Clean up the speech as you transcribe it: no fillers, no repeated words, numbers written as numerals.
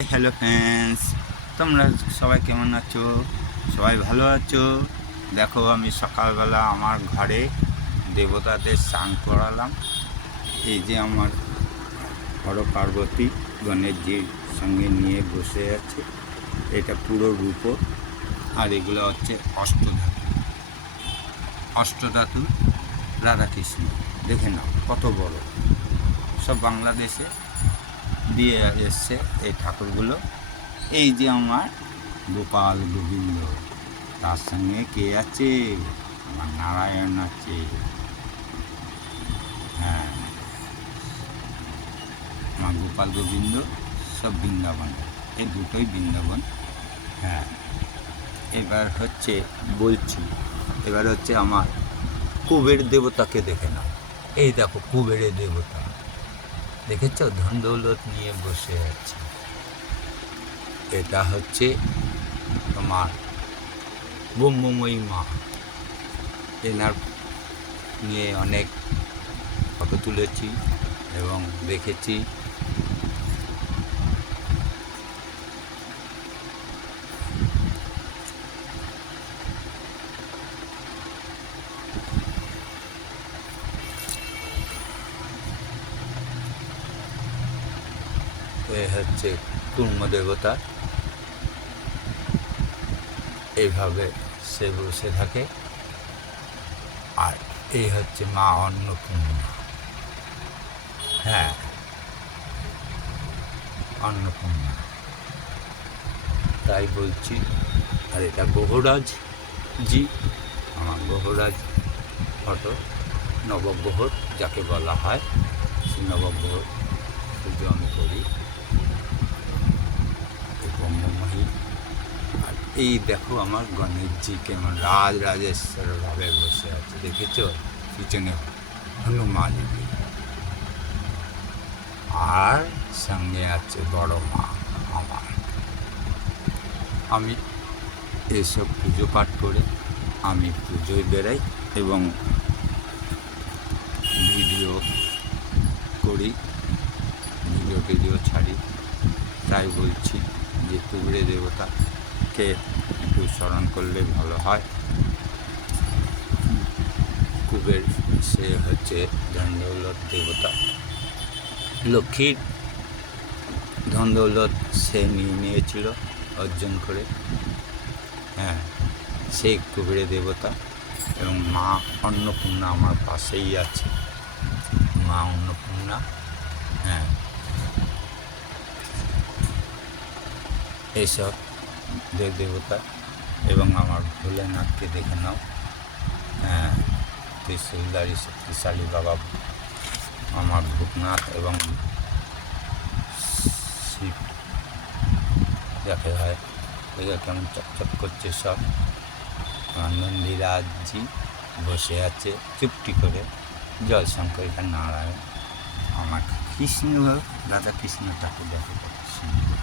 Hello friends, তোমরা সবাই কেমন আছো? সবাই ভালো আছো? দেখো, আমি সকালবেলা আমার ঘরে দেবতাদের স্নান করালাম। এই যে আমার বড় পার্বতী গণেশজির সঙ্গে নিয়ে বসে আছে, এটা পুরো রূপো। আর এগুলো হচ্ছে অষ্টধাতু রাধাকৃষ্ণ। দেখে নাও কত বড়, সব বাংলাদেশে দিয়ে এসছে এই ঠাকুরগুলো। এই যে আমার গোপাল গোবিন্দ, তার সঙ্গে কে আছে? আমার নারায়ণ আছে। হ্যাঁ, আমার গোপাল গোবিন্দ সব বৃন্দাবন, এই দুটোই বৃন্দাবন। হ্যাঁ, এবার হচ্ছে আমার কুবের দেবতাকে দেখে নাও। এই দেখো কুবেরের দেবতা, দেখেছ? ধন দৌলত নিয়ে বসে আছে। এটা হচ্ছে তোমার ব্রহ্মময়ী মা। এনার নিয়ে অনেক ফটো তুলেছি এবং দেখেছি। এ হচ্ছে কুর্ম দেবতা, এইভাবে সে বসে থাকে। আর এই হচ্ছে মা অন্নপূর্ণা। হ্যাঁ, অন্নপূর্ণা, তাই বলছি। আর এটা গ্রহরাজ জি, আমার গ্রহরাজ ফটো, নবগ্রহ যাকে বলা হয়, সেই নবগ্রহ পুজো আমি করি। ব্রহ্মময়ী। আর এই দেখো আমার গণেশজি কেমন রাজরাজেশ্বর ভাবে বসে আছে, দেখেছ? পিছনে হনুমানজি, আর সঙ্গে আছে বড় মা আমার। আমি এসব পুজো পাঠ করে আমি পুজোয় বেরাই এবং ভিডিও করি, ভিডিও ছাড়ি। তাই বলছি যে কুবের দেবতাকে একটু স্মরণ করলে ভালো হয়। কুবের সে হচ্ছে ধন দৌলত দেবতা, লক্ষ্মীর ধন দৌলত সে নিয়েছিল অর্জন করে। হ্যাঁ, সেই কুবের দেবতা। এবং মা অন্নপূর্ণা আমার পাশেই আছে, মা অন্নপূর্ণা। হ্যাঁ, এইসব দেবতা। এবং আমার ভোলেনাথকে দেখে নাও। হ্যাঁ, ত্রিশূলধারী শক্তিশালী বাবা আমার ভূতনাথ এবং শিব যাকে হয়, দেখে কেমন চকচক করছে সব। নন্দীরাজজি বসে আছে চুপটি করে। জয়শঙ্কর, নারায়ণ। আমার কৃষ্ণ রাধা কৃষ্ণ ঠাকুর দেখো কত সুন্দর।